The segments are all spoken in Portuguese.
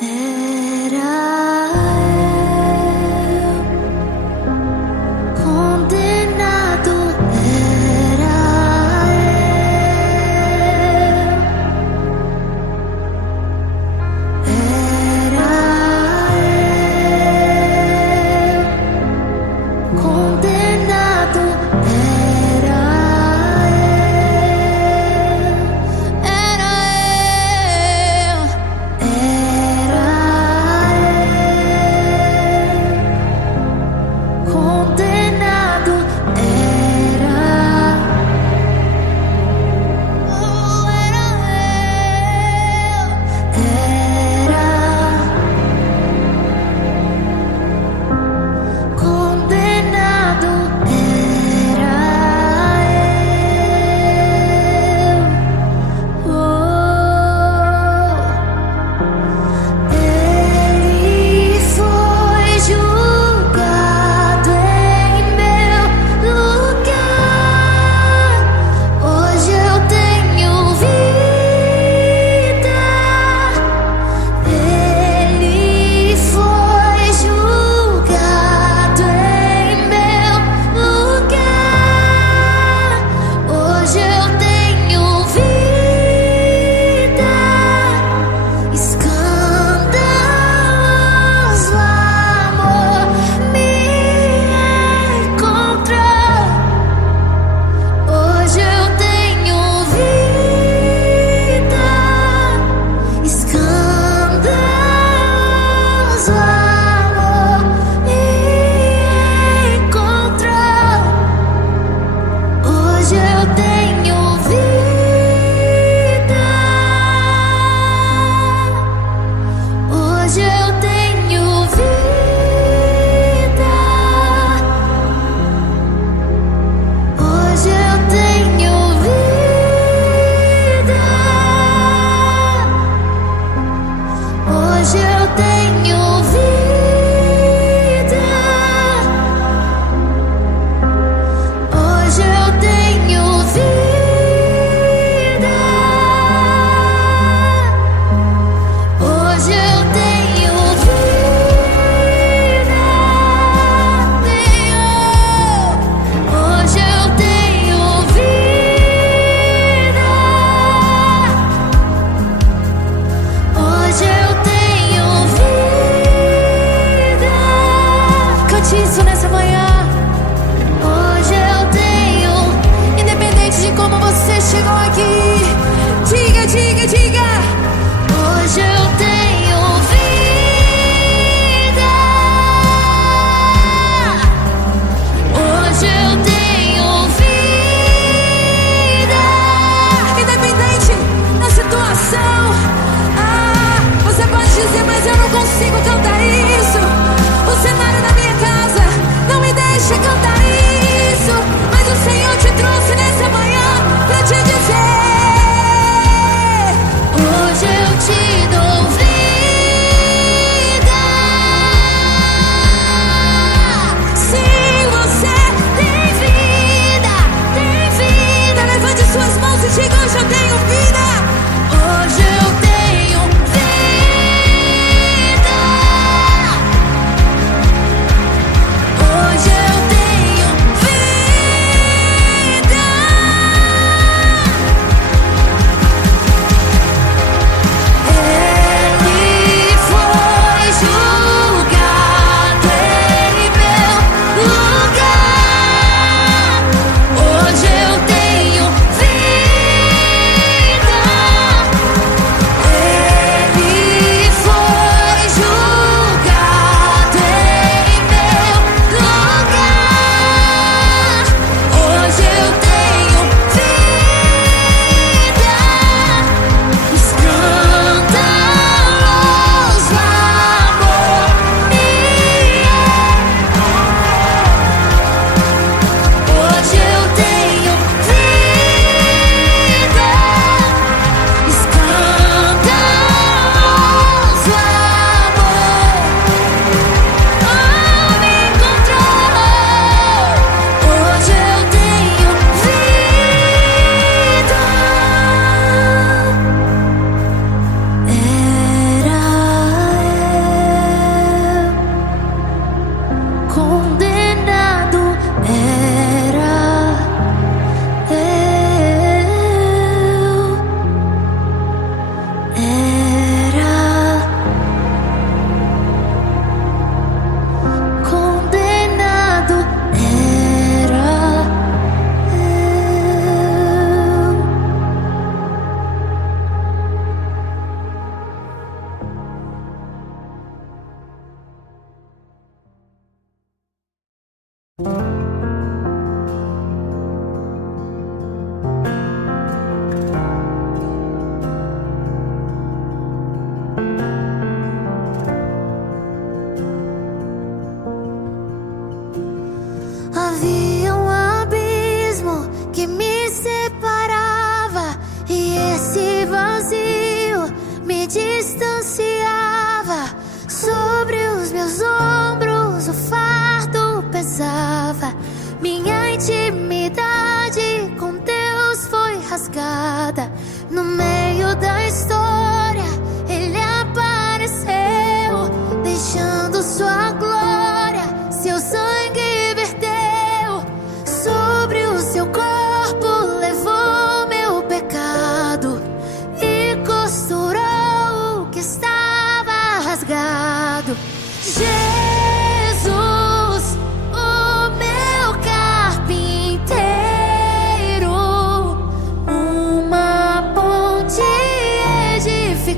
Era eu condenado, era eu condenado, era eu.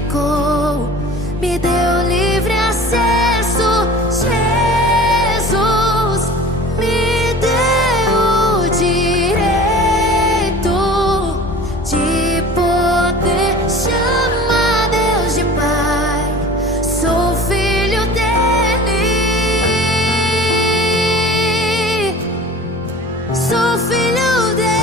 sacrificou, me deu livre acesso. Jesus me deu o direito de poder chamar Deus de Pai. Sou filho dele, sou filho dele.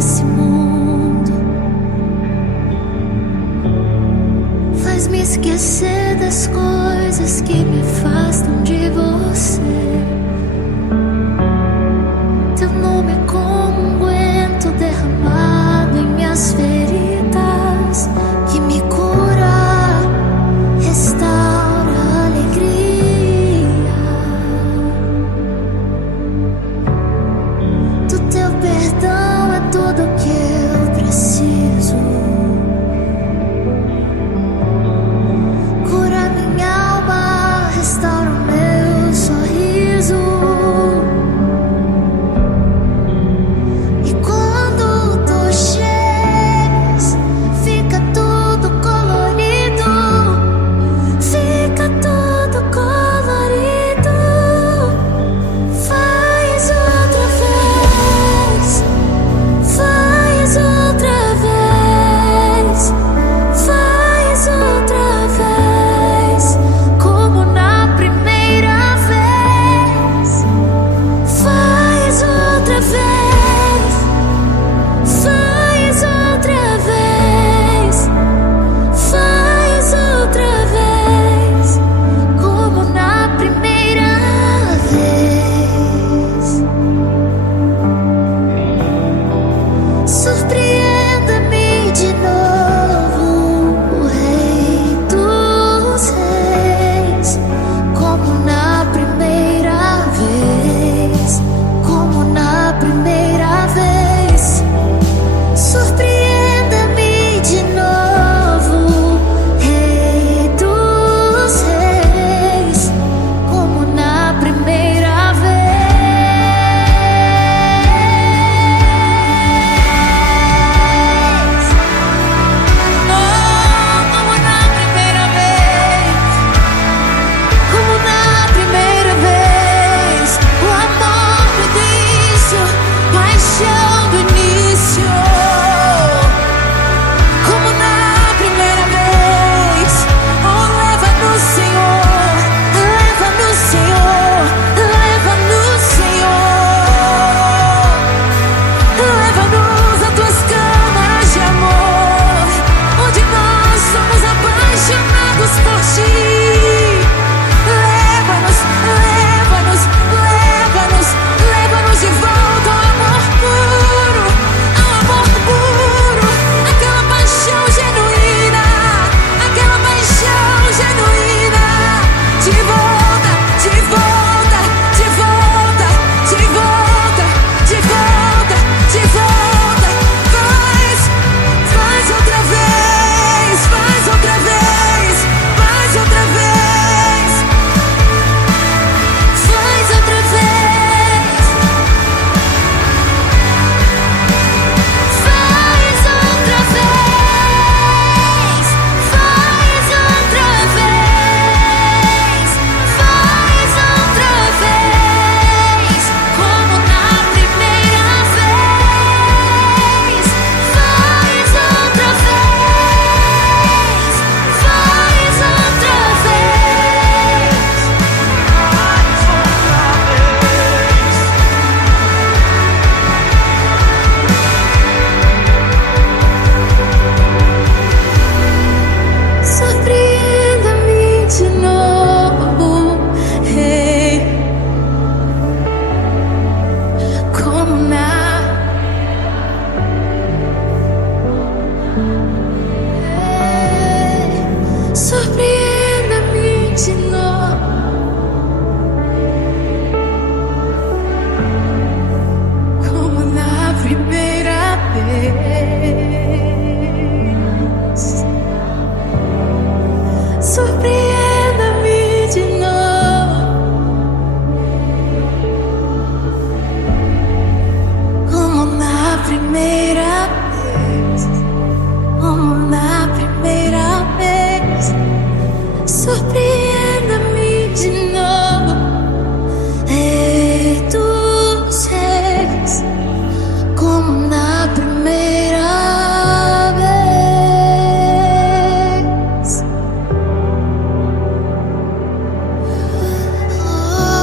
desse mundo. Faz-me esquecer das coisas que me afastam de você. Teu nome é como um unguento derramado em minhas feridas, que me cura, restaura a alegria. Do teu perdão é tudo o que eu preciso. Cura minha alma, restaura o meu sorriso. E quando tu chegas, fica tudo colorido. Fica tudo colorido. Faz outra vez. Faz outra vez. Faz outra vez. Como na primeira vez. Faz outra vez. Faz outra vez. Faz outra vez. Como na primeira vez. Surpreenda-me de novo, Rei dos Reis. Como na primeira vez. Como na primeira vez. Surpreenda-me de novo, Rei dos Reis. Como na primeira vez. Oh, como na primeira vez. Como na primeira vez. O amor do início, paixão do início. Como na primeira vez. Oh, leva-nos, Senhor. Leva-nos, Senhor. Leva-nos, Senhor. Leva-nos a tuas camas de amor, onde nós somos apaixonados por ti. Leva-nos, leva-nos, leva-nos, leva-nos de volta ao amor puro, aquela paixão genuína, aquela paixão genuína. De volta, de volta, de volta, de volta, de volta, de volta. Faz outra vez, faz outra vez, faz outra vez. Faz outra vez. Faz outra vez. Faz outra vez. Faz outra vez. Como na primeira vez. Faz outra vez. Faz outra vez. Surpreenda-me de novo, Rei. Como na surpreenda-me de novo. Como na primeira vez. Surpreenda-me de novo. Como na primeira vez. Como na primeira vez. Surpreenda-me de novo, Rei dos Reis. Como na primeira vez. Oh.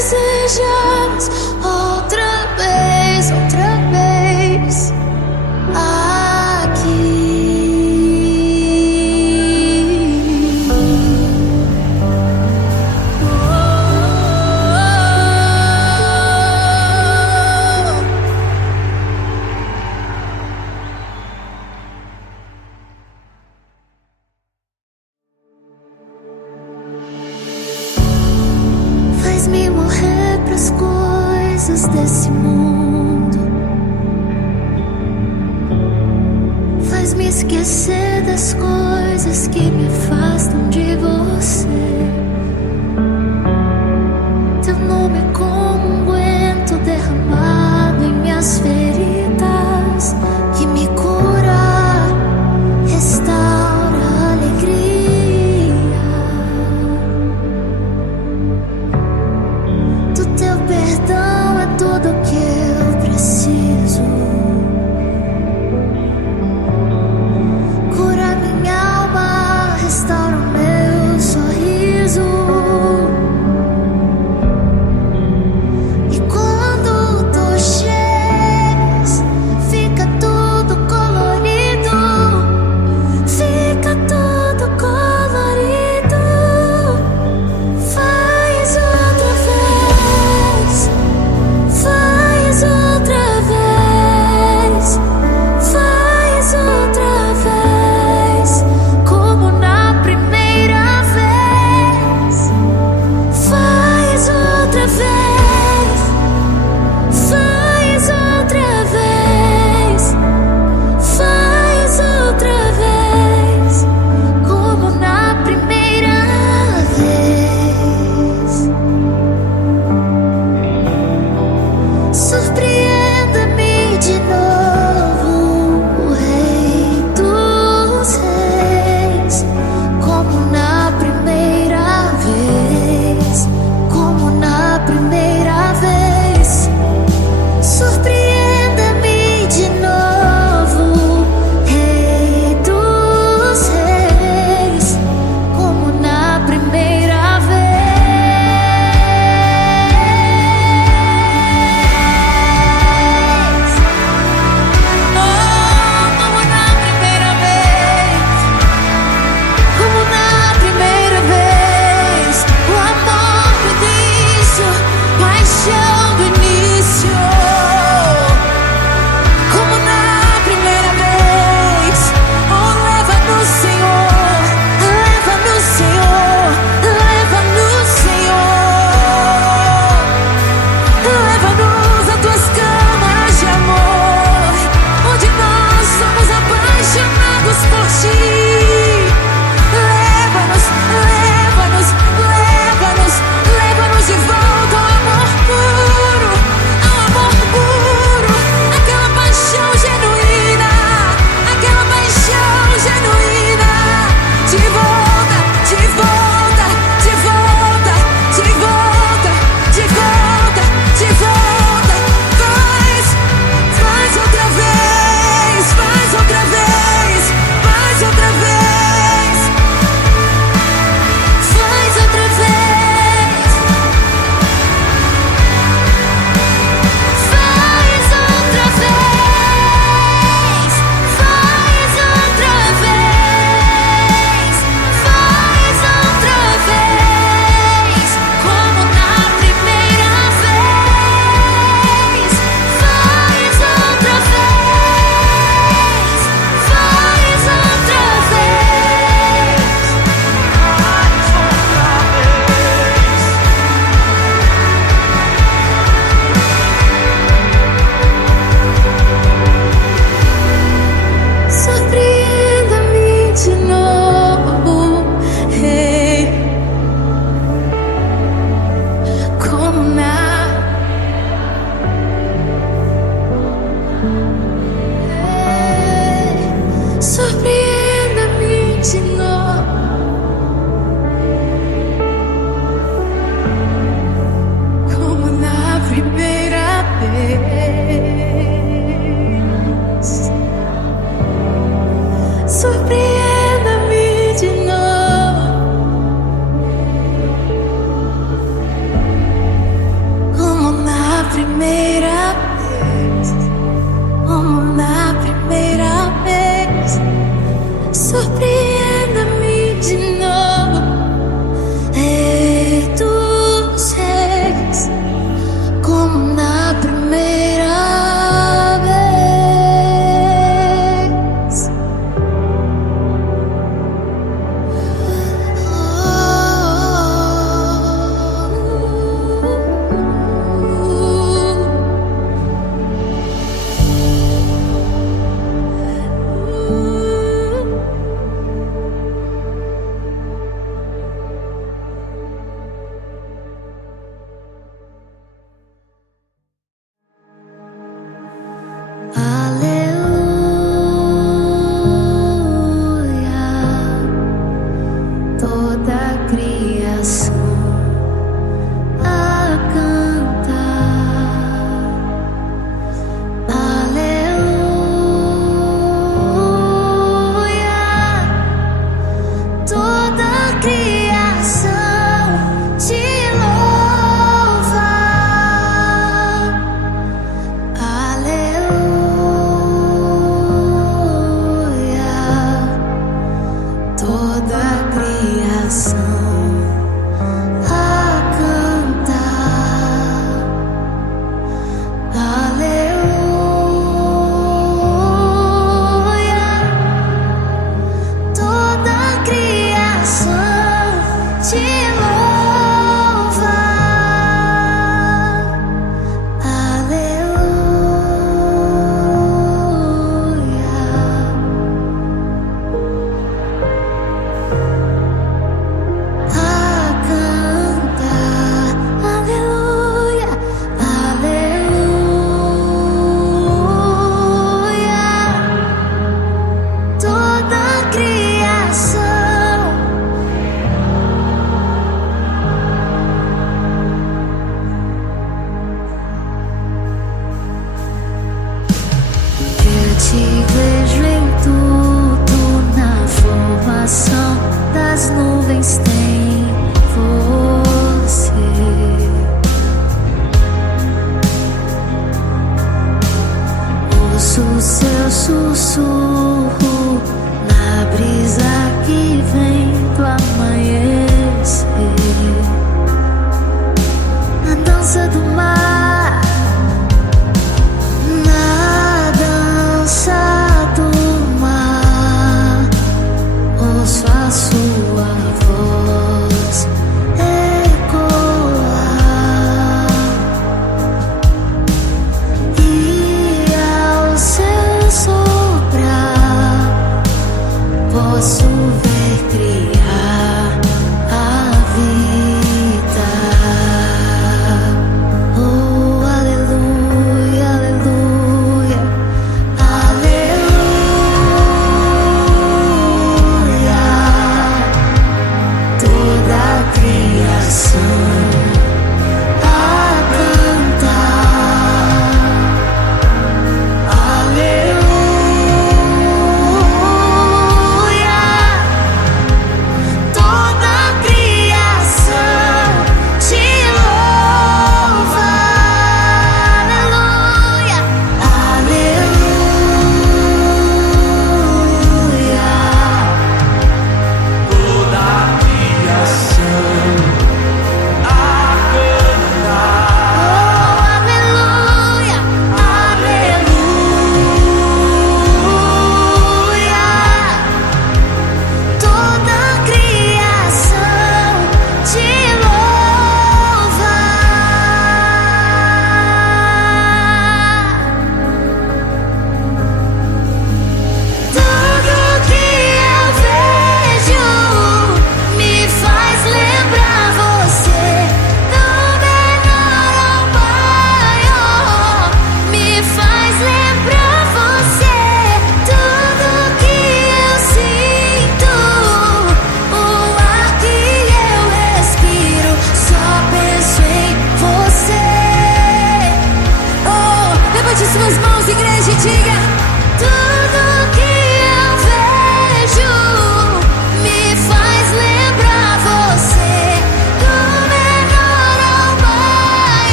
desejamos outra vez faz-me morrer pras coisas desse mundo, faz-me esquecer das coisas que me afastam de você. Teu nome é como um unguento derramado em minhas feridas, que me cura, restaura a alegria. Do teu perdão é tudo que eu preciso. Cura minha alma, restaura o meu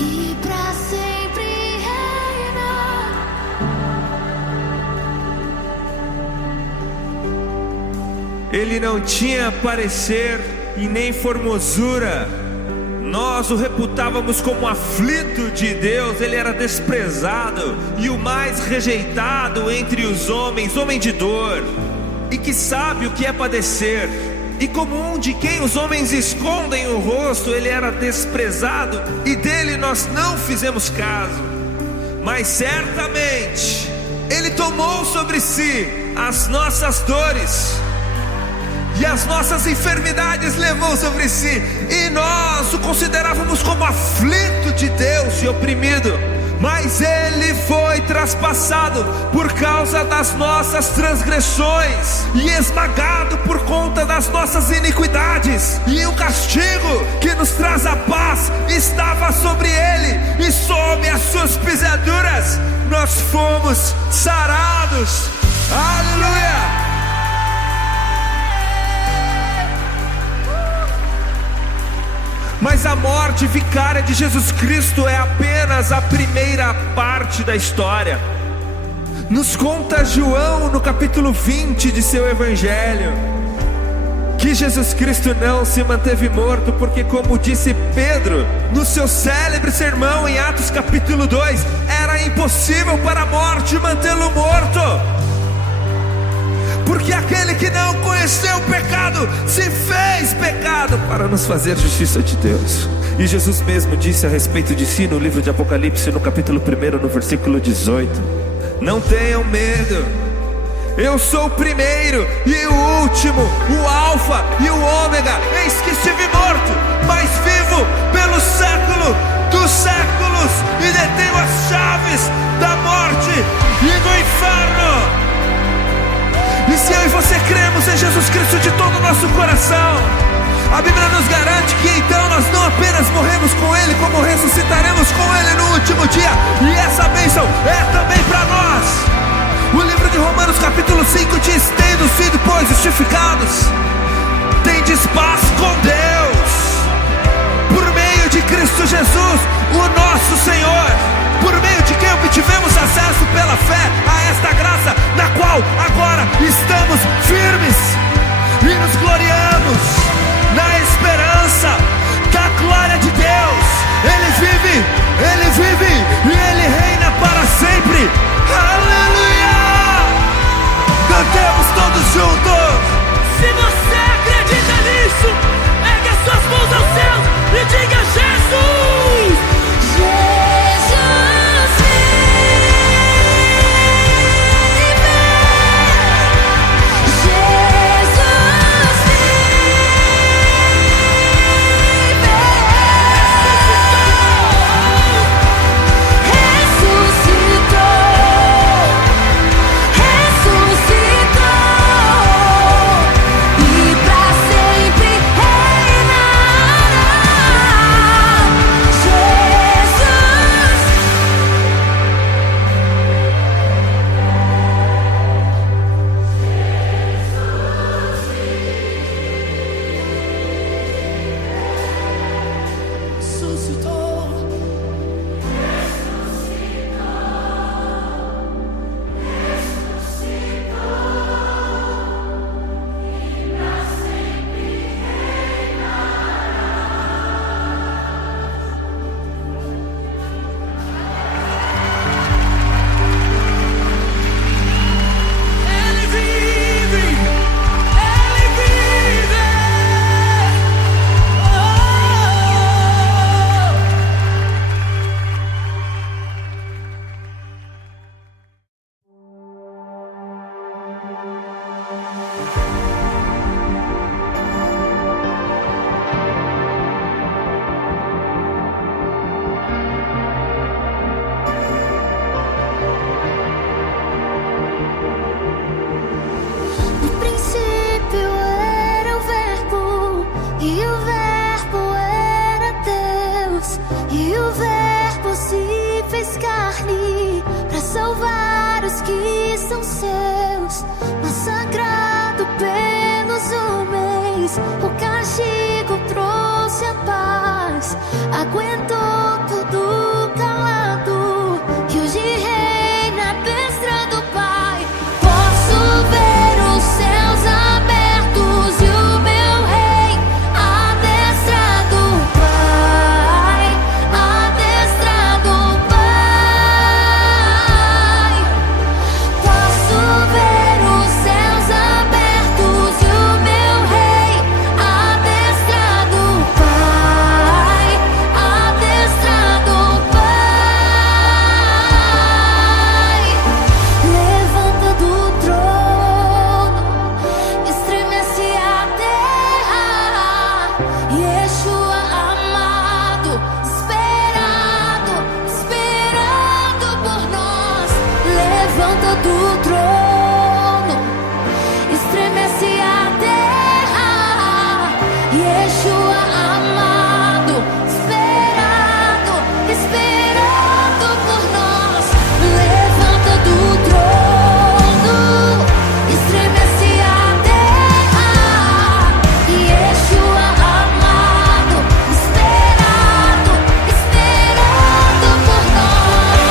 e pra sempre reinar. Ele não tinha parecer e nem formosura. Nós o reputávamos como aflito de Deus. Ele era desprezado e o mais rejeitado entre os homens, homem de dor, e que sabe o que é padecer. E como um de quem os homens escondem o rosto, ele era desprezado e dele nós não fizemos caso. Mas certamente ele tomou sobre si as nossas dores e as nossas enfermidades levou sobre si, e nós o considerávamos como aflito de Deus e oprimido. Mas ele foi traspassado por causa das nossas transgressões e esmagado por conta das nossas iniquidades. E o castigo que nos traz a paz estava sobre ele, e sob as suas pisaduras nós fomos sarados. Aleluia! Mas a morte vicária de Jesus Cristo é apenas a primeira parte da história. Nos conta João no capítulo 20 de seu evangelho que Jesus Cristo não se manteve morto, porque, como disse Pedro no seu célebre sermão em Atos capítulo 2, era impossível para a morte mantê-lo morto. Porque aquele que não conheceu o pecado se fez pecado para nos fazer justiça de Deus. E Jesus mesmo disse a respeito de si no livro de Apocalipse, no capítulo 1, no versículo 18: não tenham medo, eu sou o primeiro e o último, o alfa e o ômega. Eis que estive morto, mas vivo pelo século dos séculos, e detenho as chaves da morte e do inferno. E se eu e você cremos em Jesus Cristo de todo o nosso coração, a Bíblia nos garante que então nós não apenas morremos com Ele, como ressuscitaremos com Ele no último dia. E essa bênção é também para nós. O livro de Romanos capítulo 5 diz: tendo sido, pois, justificados, tendes paz com Deus, por meio de Cristo Jesus, o nosso Senhor, por meio de quem obtivemos acesso pela fé a esta graça, na qual agora estamos firmes e nos gloriamos na esperança da glória de Deus. Ele vive e Ele reina para sempre. Aleluia! Cantemos todos juntos. Se você acredita nisso, ergue as suas mãos aos céus e diga: Jesus! Jesus vive! Jesus vive! Ressuscitou! E pra sempre reinará. O castigo trouxe a paz, aguentou tudo levanta do trono, estremece a terra. Yeshua amado, esperado, esperado por nós. Levanta do trono, estremece a terra. Yeshua amado, esperado, esperado por nós.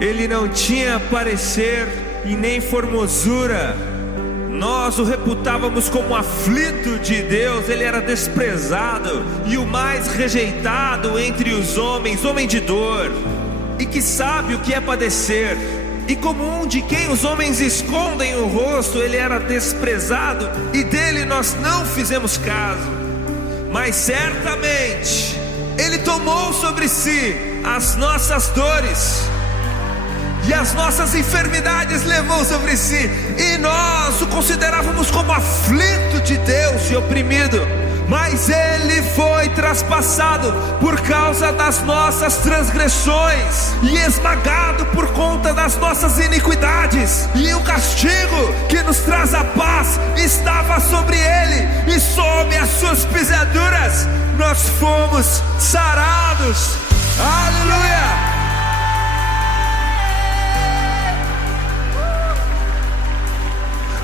Ele não tinha parecer e nem formosura. Nós o reputávamos como aflito de Deus. Ele era desprezado e o mais rejeitado entre os homens, homem de dor, e que sabe o que é padecer. E como um de quem os homens escondem o rosto, ele era desprezado e dele nós não fizemos caso. Mas certamente ele tomou sobre si as nossas dores e as nossas enfermidades levou sobre si, e nós o considerávamos como aflito de Deus e oprimido. Mas ele foi traspassado por causa das nossas transgressões e esmagado por conta das nossas iniquidades. E o castigo que nos traz a paz estava sobre ele, e sob as suas pisaduras nós fomos sarados. Aleluia!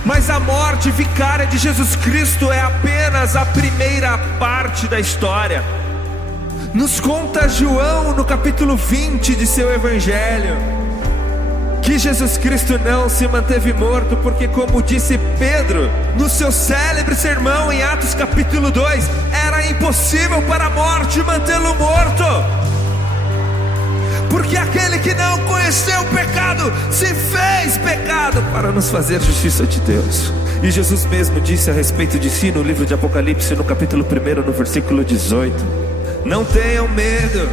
Mas a morte vicária de Jesus Cristo é apenas a primeira parte da história. Nos conta João no capítulo 20 de seu evangelho que Jesus Cristo não se manteve morto, porque, como disse Pedro no seu célebre sermão em Atos capítulo 2, era impossível para a morte mantê-lo morto. Porque aquele que não conheceu o pecado se fez pecado para nos fazer justiça de Deus. E Jesus mesmo disse a respeito de si no livro de Apocalipse, no capítulo 1, no versículo 18: não tenham medo,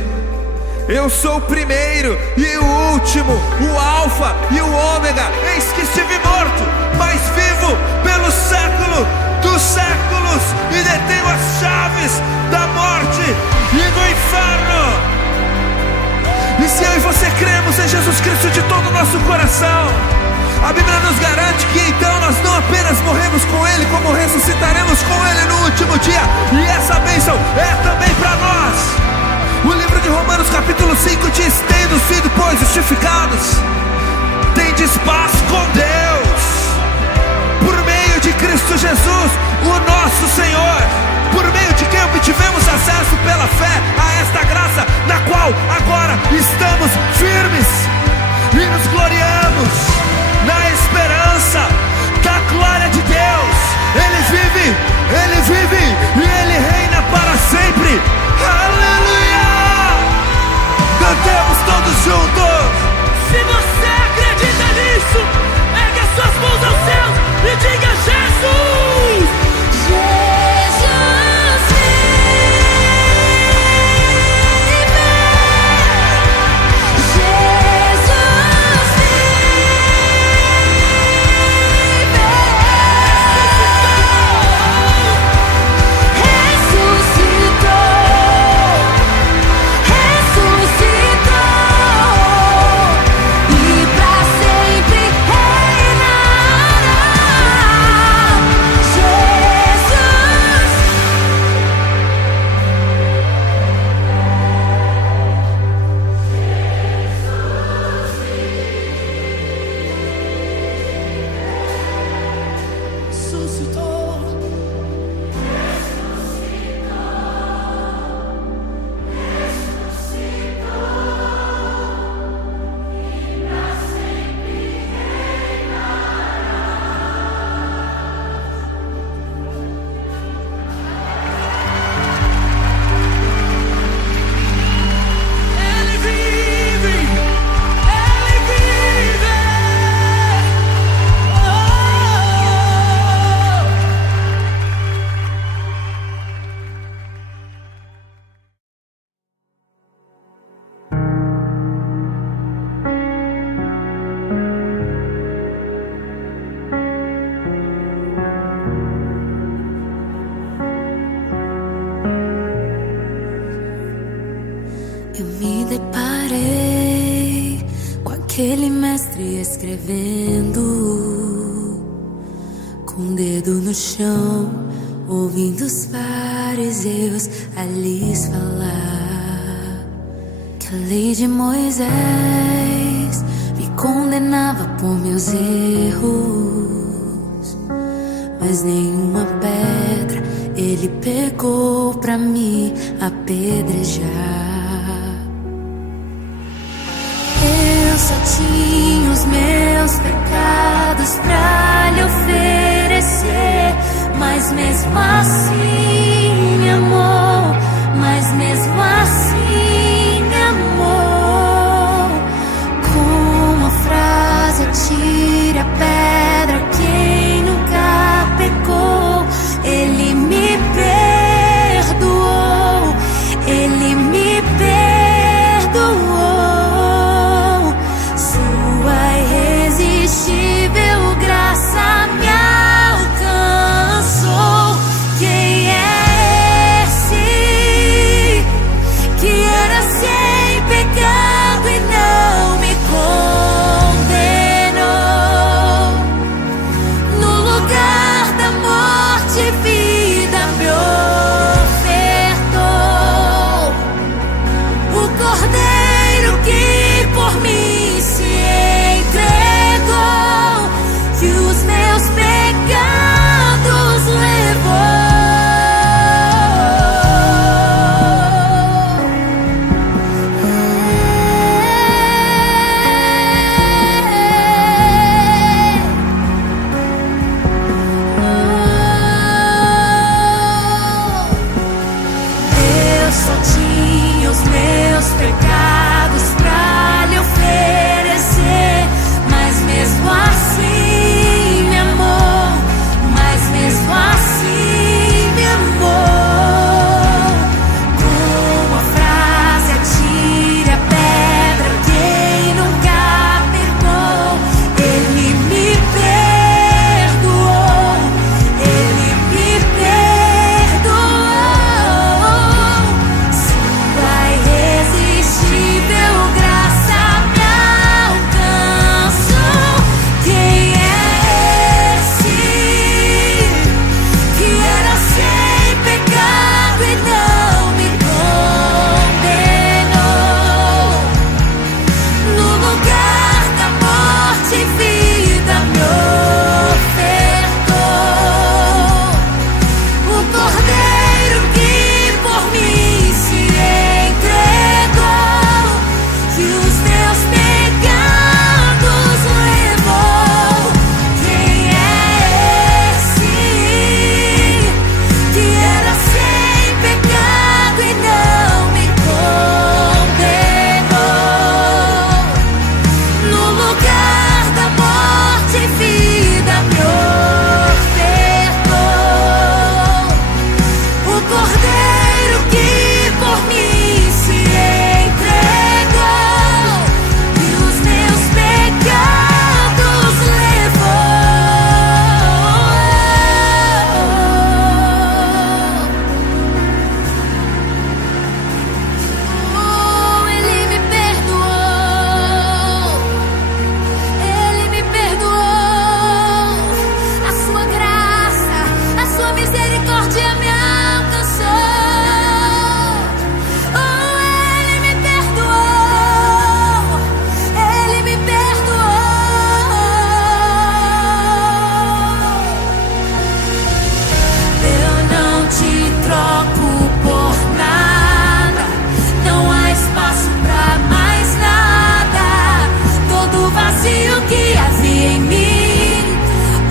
eu sou o primeiro e o último, o Alfa e o Ômega. Eis que estive morto, mas vivo pelo século dos séculos, e detenho as chaves da morte e do inferno. E se eu e você cremos em Jesus Cristo de todo o nosso coração, a Bíblia nos garante que então nós não apenas morremos com Ele, como ressuscitaremos com Ele no último dia. E essa bênção é também para nós. O livro de Romanos capítulo 5 diz: tendo sido, pois, justificados, tendes paz com Deus, por meio de Cristo Jesus, o nosso Senhor, por meio de quem obtivemos acesso pela fé a esta graça, na qual agora estamos firmes e nos gloriamos na esperança da glória de Deus. Ele vive e Ele reina para sempre. Aleluia! Cantemos todos juntos. Se você acredita nisso, ergue as suas mãos aos céus e diga: Jesus! Jesus vive! Jesus vive! Ressuscitou, e pra sempre reinará. Jesus. Ressuscitou. Ele vive, Ele vive. Eu me deparei com aquele mestre escrevendo, com o dedo no chão, ouvindo os fariseus a lhes falar que a lei de Moisés me condenava por meus erros, mas nenhuma pedra ele pegou pra me apedrejar. Eu só tinha os meus pecados pra lhe oferecer, mas mesmo assim me amou, mas mesmo assim me amou. Com uma frase atire a pedra quem nunca pecou. Ele me perdoou, Ele me perdoou. Sua irresistível graça me alcançou. Quem é esse que era sem pecado e não me condenou? No lugar da morte, vida me ofertou. O Cordeiro que por mim se entregou, que os meus pecados levou. Eu só tinha os meus pecados pra lhe oferecer, mas mesmo assim me amou, mas mesmo assim me amou. Com uma frase atire a pedra quem nunca pecou. Ele me perdoou, Ele me perdoou. Sua irresistível graça me alcançou. Quem é esse que era sem pecado e não me condenou? No lugar da morte, vida me ofertou. O Cordeiro que por mim se entregou, que os meus pecados levou. Quem é esse que era sem pecado e não me condenou? No lugar da morte, vida me ofertou. O Cordeiro que por mim se entregou, e os meus pecados levou. Ele me perdoou, Ele me perdoou. A sua graça, a sua misericórdia me alcançou. Ele me perdoou, Ele me perdoou. Eu não te troco por nada, não há espaço pra mais nada. Todo vazio que havia em mim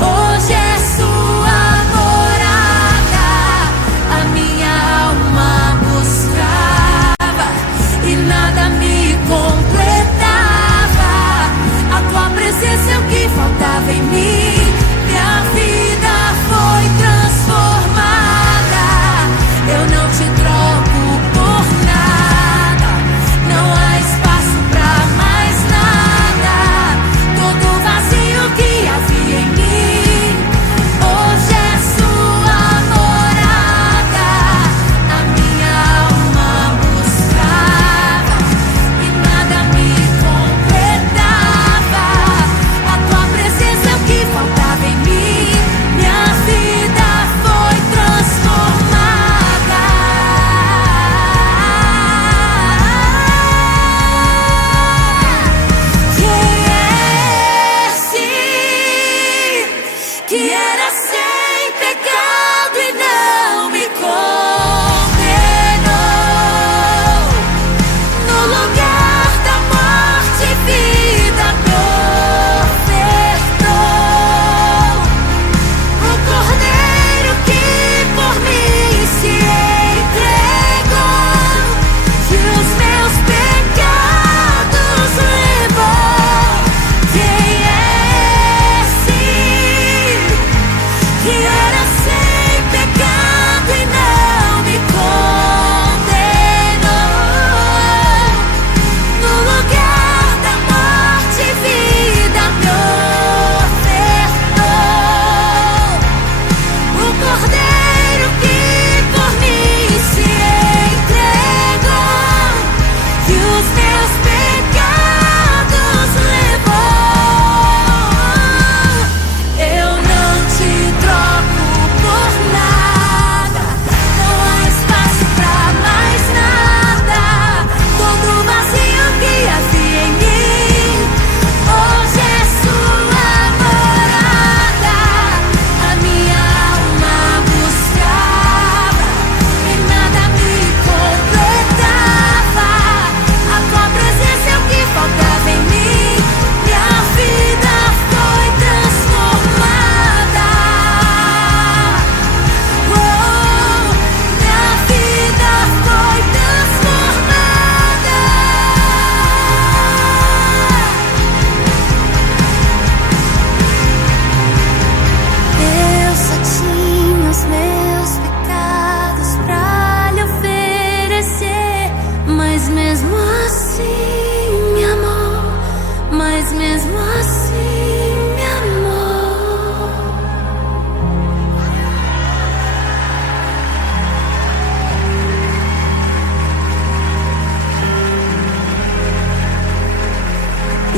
hoje é sua morada. A minha alma buscava e nada me completava. A tua presença é o que faltava em mim. Minha vida foi transformada. Eu não te troco por nada, não há espaço pra mais nada. Todo vazio que havia em mim hoje é sua morada. A minha alma buscava e nada me completava. A tua presença é o que faltava.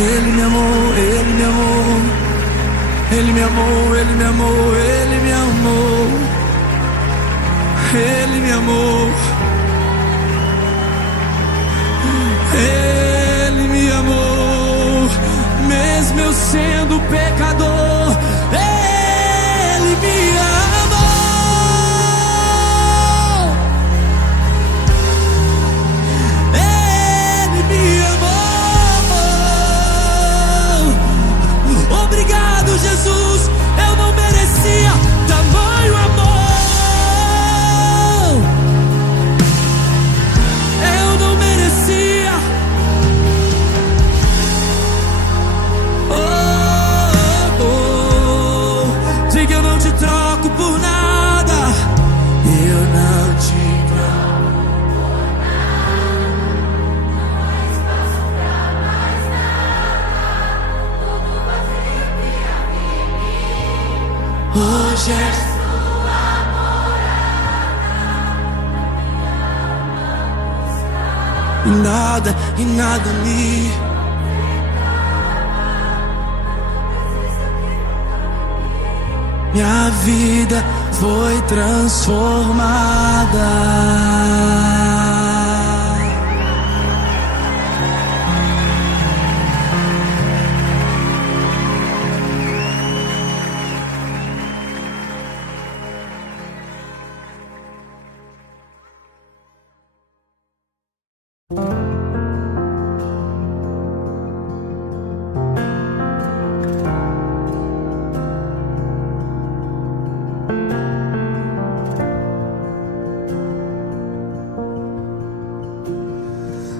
Ele me amou, Ele me amou. Ele me amou, Ele me amou, Ele me amou. Ele me amou. Ele me amou, mesmo eu sendo pecador. Ele me amou. Ele me amou. Obrigado, Jesus. Eu não merecia tamanho amor. Eu não merecia. Diga: eu não te troco por nada. Eu não te troco por nada. Não há espaço pra mais nada. Tudo vazio que havia em mim. Hoje é sua morada. E nada, e nada me. Minha vida foi transformada.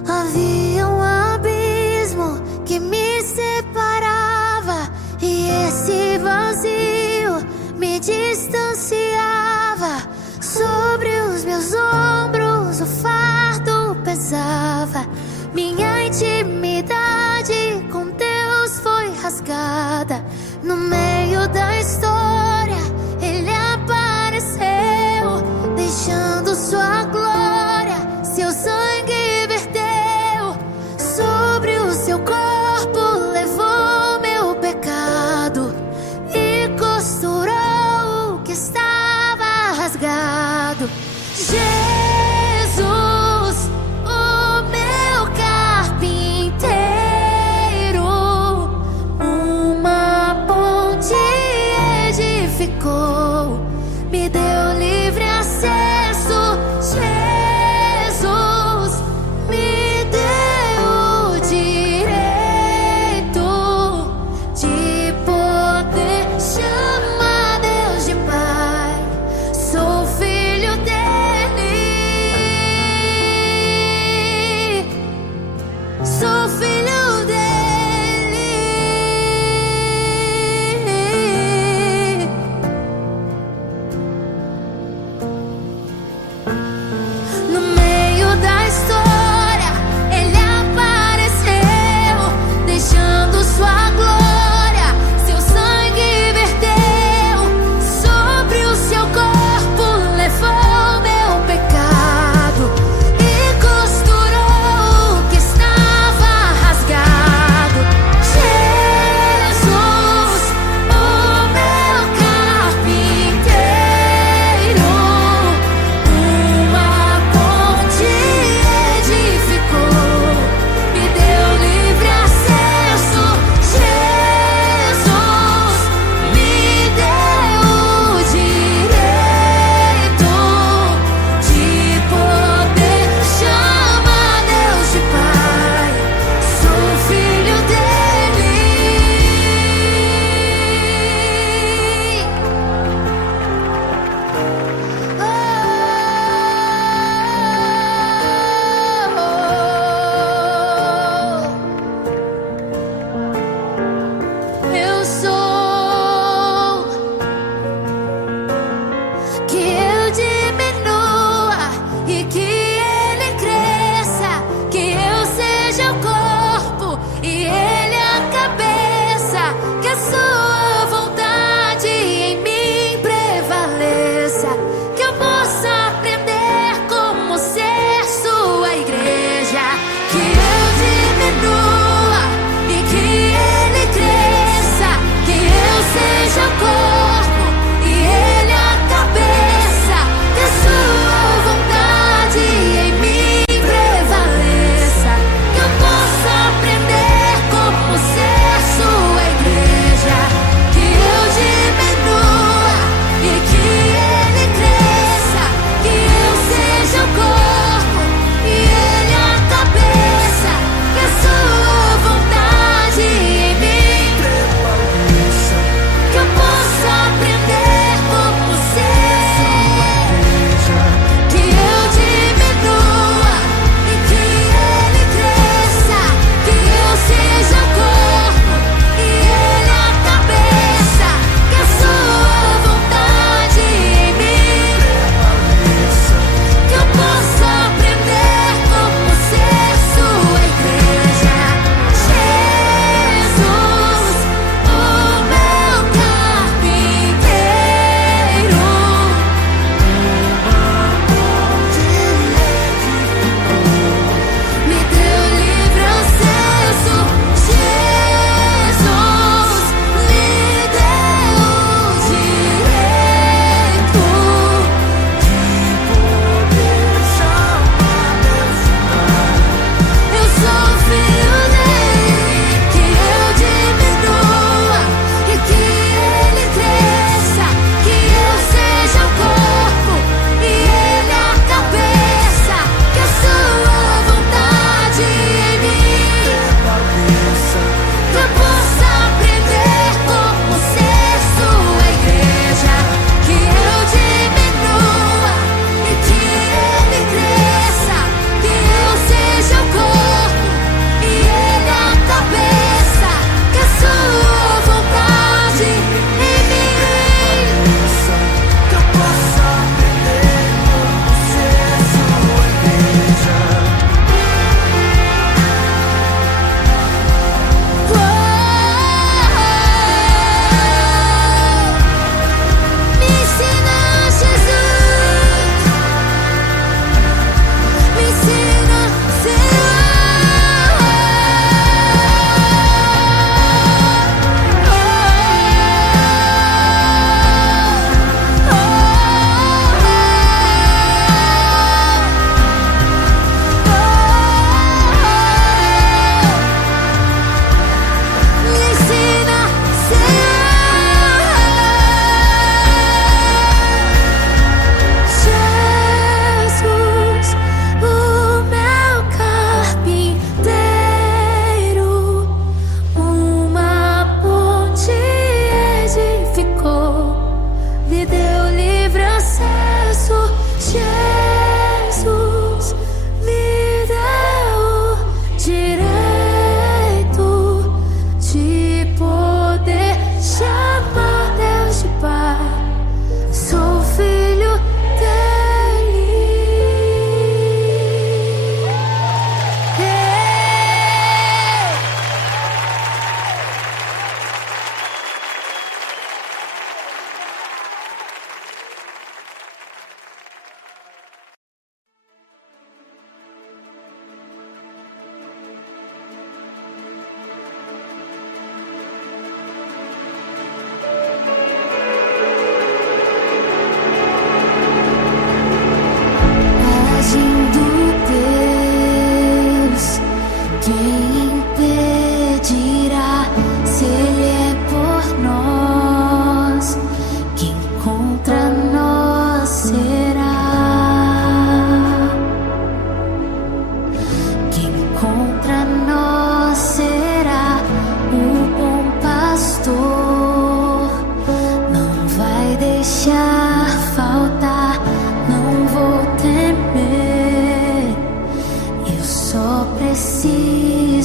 Havia um abismo que me separava, e esse vazio me distanciava. Sobre os meus ombros o fardo pesava. Minha intimidade com Deus foi rasgada. No meio da história Ele apareceu, deixando sua glória, seu sangue verteu. Sobre o seu corpo levou meu pecado e costurou o que estava rasgado. Jesus, o meu carpinteiro,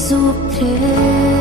preciso crer.